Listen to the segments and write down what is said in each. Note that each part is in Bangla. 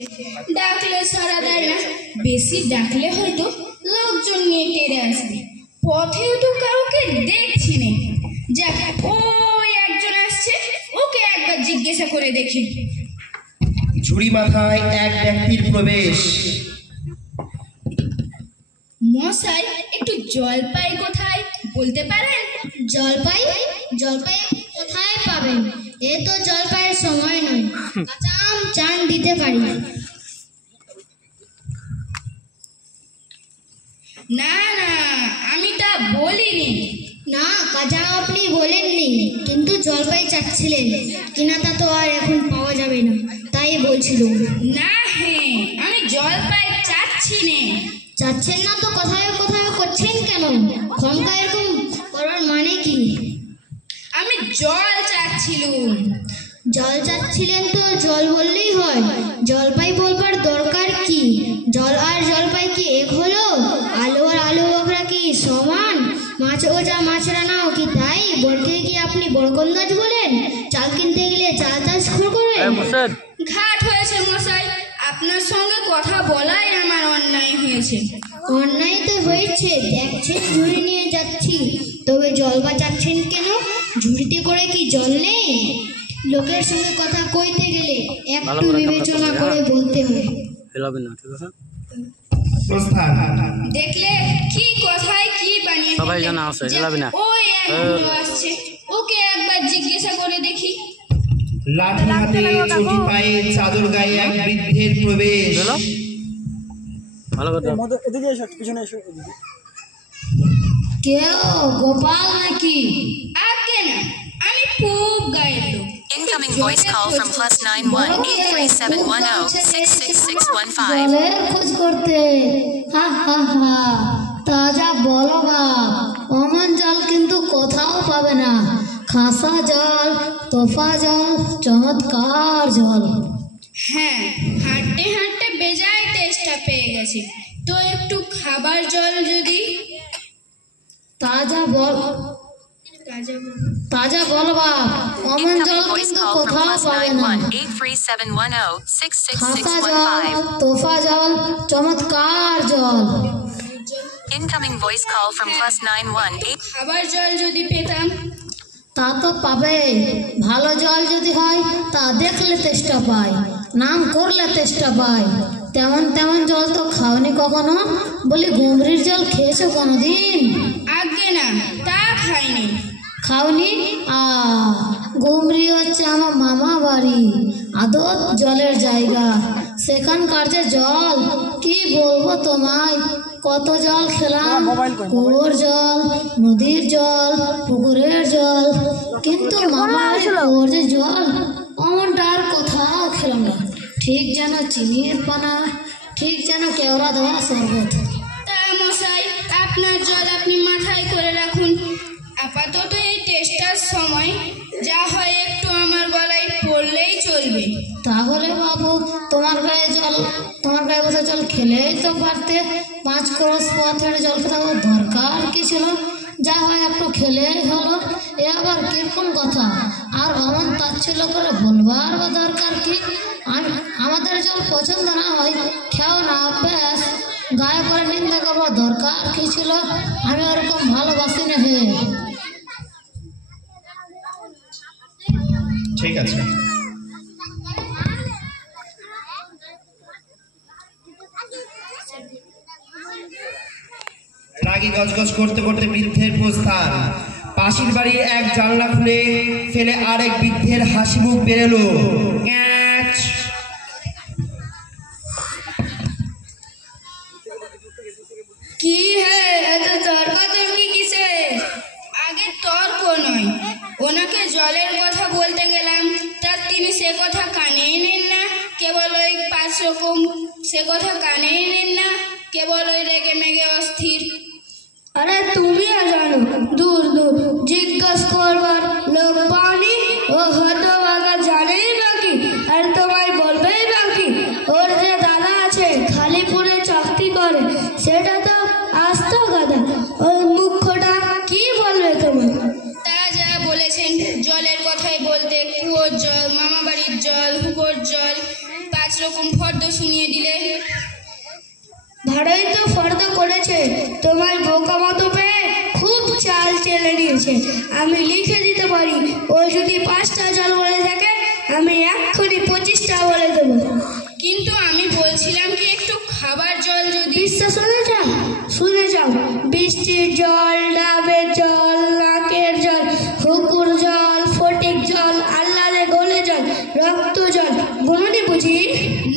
ডাকলে সারা দেয় না, বেশি ডাকলে হয়তো লোকজন নিয়ে টেরে আসবে। পথেও তো কাউকে দেখছি না। যাক, ওই একজন আসছে, ওকে একবার জিজ্ঞাসা করে দেখি। ঝুড়ি মাথায় এক ব্যক্তির প্রবেশ। মশাই, একটু জলপাই কোথায় বলতে পারেন? জলপাই জলপাই কোথায় পাবেন? এ তো জলপাইয়ের সময় নয়। কাঁচা আম চান দিতে পারি। না না, আমি তা বলিনি। না, কাঁচা আম আপনি বলেননি, কিন্তু জলপাই চাচ্ছিলেন কিনা তা তো আর এখন পাওয়া যাবে না, তাই বলছিল। না, হ্যাঁ, আমি জলপাই চাচ্ছি না। চাচ্ছেন না তো কোথায় কোথায় করছেন কেন? খমকা এরকম করার মানে কি? আমি জল চাচ্ছিলুম। জল চাচ্ছিলেন তো জল বললেই হয়, জলপাই বলবার দরকার কি? জল আর জলপাই কি এক হলো? আলু আর আলু বকরা কি সমান? মাছ ও যা মাছ রানাও কি তাই? বলতে কি আপনি বড়কন্দাজ বলেন? চাল কিনতে গেলে চাল চাষ করেন? ঘাট হয়েছে মশাই, আপনার সঙ্গে কথা বলাই আমার অন্যায় হয়েছে। অন্যায় তো হয়েছে, দেখছেন ঝুড়ি নিয়ে যাচ্ছি, তবে জল বাঁচাচ্ছেন কেন? ঝুড়িতে করে কি জল নেই? লোকের সঙ্গে কথা কইতে গেলে একটু বিবেচনা করে বলতে হয়। দেখলে কি কথায় কি বানিয়ে সবাই জানা আছে, হেলাবি না। ওই একজন আসছে, ওকে একবার জিজ্ঞাসা করে দেখি। লাঠি হাতে, চটি পায়ে, চাদর গায়ে এক বৃদ্ধের প্রবেশ। ভালো কথা। কেউ গোপাল নাকি? আগে না, আমি খুব গায়ের লোক। Incoming voice call from +91-83710-66615. জলের খোঁজ করতে? হা হা হা, তাজা বলো বাপ, অমন জল কিন্তু কোথাও পাবে না। খাসা জল, তোফা জল, চমৎকার জল। হ্যাঁ, হাঁটতে হাঁটতে বেজায় তেষ্টা পেয়ে গেছে, তো একটু খাবার জল যদি। তাজা বল, তাজা বল বাপ, অমন জল Incoming voice কিন্তু call from কোথাও পাবে না। খাসা জল, +91-83710-66615. তোফা জল, চমৎকার জল। Incoming voice call from +91-8. খাবার জল যদি পেতাম। তা তো পাবে, ভালো জল যদি হয় তা দেখলে তেষ্টা পায়, নাম করলে তেষ্টা পায়। তেমন তেমন জল তো খাওনি কখনো? বলি গুমরির জল খেয়েছো কোনোদিন? আগে না, তা খাইনি। খাওনি? গুমরি হচ্ছে আমার মামা বাড়ি, আদত জলের জায়গা। সেখানকার যে জল কি বলবো তোমায়, কত জল খেলাম, কুয়োর জল, নদীর জল, পুকুরের জল, কিন্তু মামা বাড়ির কুয়োর যে জল অমনটা আর কোথাও খেলাম না। ঠিক যেন চিনির পানা, ঠিক যেন কেওড়া দেওয়া শরবত। তা মশাই, আপনার জল আপনি মাথায় করে রাখুন। আপাতত এই টেস্টার সময় যা হয় একটু আমার গলায় পড়লেই চলবে। তাহলে বাবু, তোমার গায়ে বসে জল খেলেই তো পারতে। 5 ক্রোশ পথ হেঁটে জল খেতে আমার দরকার কি ছিল? যা হয় একটু খেলেই হলো, এ আবার কিরকম কথা? আর অমন তাচ্ছিল্য করে বলবার বা দরকার কি? আমাদের জল পছন্দ না হয় খেও না, ব্যাস। গায়ে করে নিন্দা করবার দরকার কি ছিল? আমি ওরকম ভালোবাসি না হে। ঠিক আছে। রাগী গজগজ করতে করতে বৃদ্ধের প্রস্থান। পাশের বাড়ির এক জানলা খুলে ফেলে আরেক বৃদ্ধের হাসি মুখ বেরোলো। ক্যাচ। কি হে, এত তর্কাতর্কি কিসে? আগে তর্ক নয়, ওনাকে জলের কথা বলতে গেলাম, তার তিনি সে কথা কানেই নেন না। কেবল ওই 5 রকম, সে কথা কানেই নেন না, কেবল ওই রেগে মেগে অস্থির। আরে তুমি জানো, দূর দূর জিজ্ঞাস করবার লোক পাওনি? ও হয়তো বাগা জানেই বাকি, আর তোমায় বলবেই বাকি। ওর যে দাদা আছে খালিপুরে চাকরি করে, সেটা তো আস্ত গাদা। ওর মুখটা কি বলবে তোমার? তা যা বলেছেন, জলের কথাই বলতে কুয়োর জল, মামা বাড়ির জল, হুগোর জল, 5 রকম ফর্দ শুনিয়ে দিলে। ভাড়াই তো ফর্দা করেছে, তোমার বোকা মতো পেয়ে খুব চাল চেলে নিয়েছে। আমি লিখে দিতে পারি, ও যদি 5টা জল বলে থাকে আমি এক্ষুনি 25টা বলে দেবো। কিন্তু আমি বলছিলাম কি একটু খাবার জল যদি। বিশ্বাস শুনে যাও। বৃষ্টির জল, ডাবের জল, নাকের জল, হুকুর জল, ফটিক জল, আল্লারে গলে জল, রক্ত জল গুণনি বুঝি?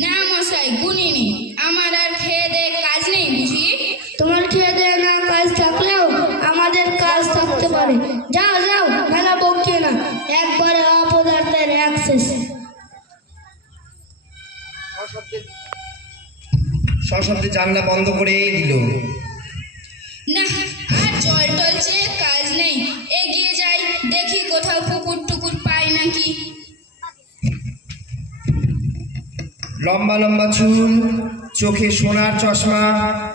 না মশাই, গুনিনি। আমার আর খেয়ে দে কাজ নেই বুঝি? তোমার খেয়ে দেয় না কাজ থাকলেও আমাদের কাজ থাকতে পারে। যাও যাও, মেলা বকিও না, একবারে অপদার্থের অ্যাক্সেস। সশব্দে জানলা বন্ধ করে দিল। না, আর জল টল চেয়ে কাজ নেই। এগিয়ে যাই, দেখি কোথাও পুকুর টুকুর পাই নাকি। লম্বা লম্বা চুল, চোখে সোনার চশমা,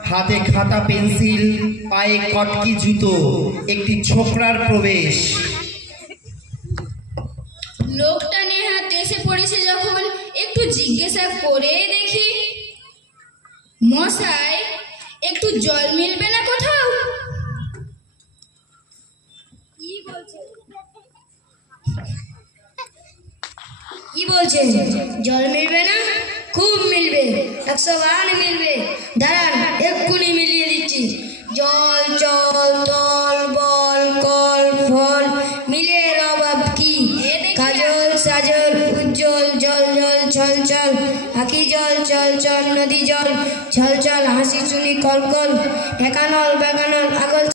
হাতে খাতা পেন্সিল, পায়ে কটকি জুতো, একটি ছোকরার প্রবেশ। লোকটা নেহাত এসে পড়েছে যখন একটু জিজ্ঞাসা করে দেখি। মশাই, একটু জল মিলবে না কোথাও? কি বলছেন? জল মিলবে না? খুব মিলবে, 100 বার মিলবে। দাঁড়ান, এক্ষুনি মিলিয়ে দিচ্ছি। জল, জল, তল, বল, কল, ফল, মিলের অভাব কি? কাজল, সাজল, উজ্জ্বল, জল জল, ছল ছল, আঁকি জল, চল চল, নদী জল, ছল ছল, হাসি চুনি, কল কল, একানল, বেগানল, আগল।